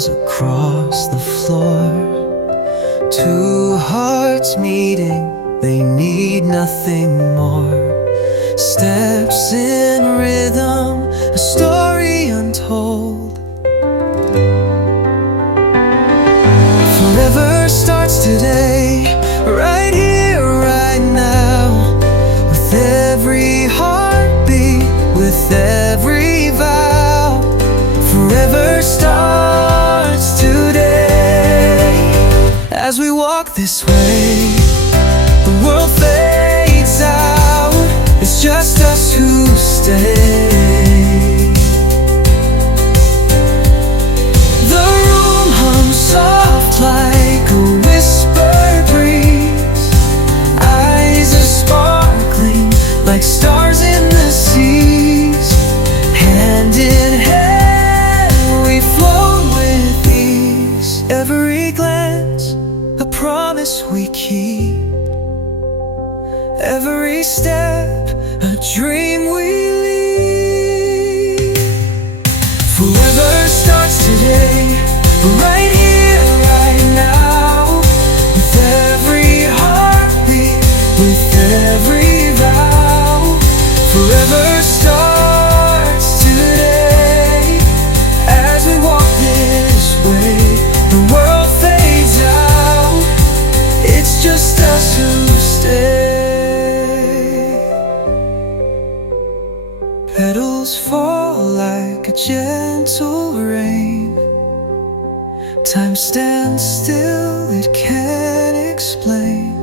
falls across the floor. Two hearts meeting, they need nothing more. Steps in rhythm, a story untold. Forever starts today, right here, right now. With every heartbeat, with every vow. Forever starts today. As we walk this way, the world fades out. It's just us who stay. The room hums soft like a whispered breeze. Eyes are sparkling like stars in the seas. Hand in hand we float with ease. Every glance a promise we keep. Every step a dream we lead. Forever starts today, right here, right now. With every heartbeat, with every vow. Forever starts today. As we walk this way, the world fades out. It's just us who stay. Petals fall like a gentle rain. Time stands still, it can't explain.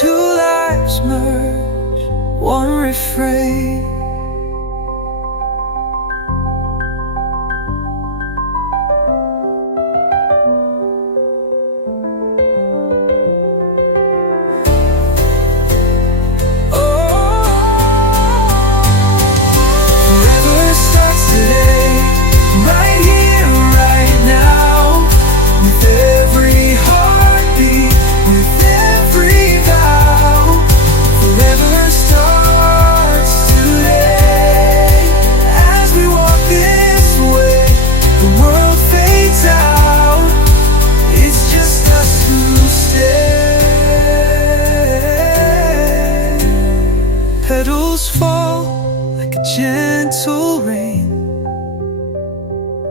Two lives merge, one refrain. Petals fall like a gentle rain.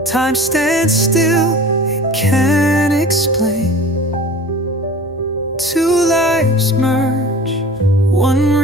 Time stands still, it can't explain. Two lives merge, one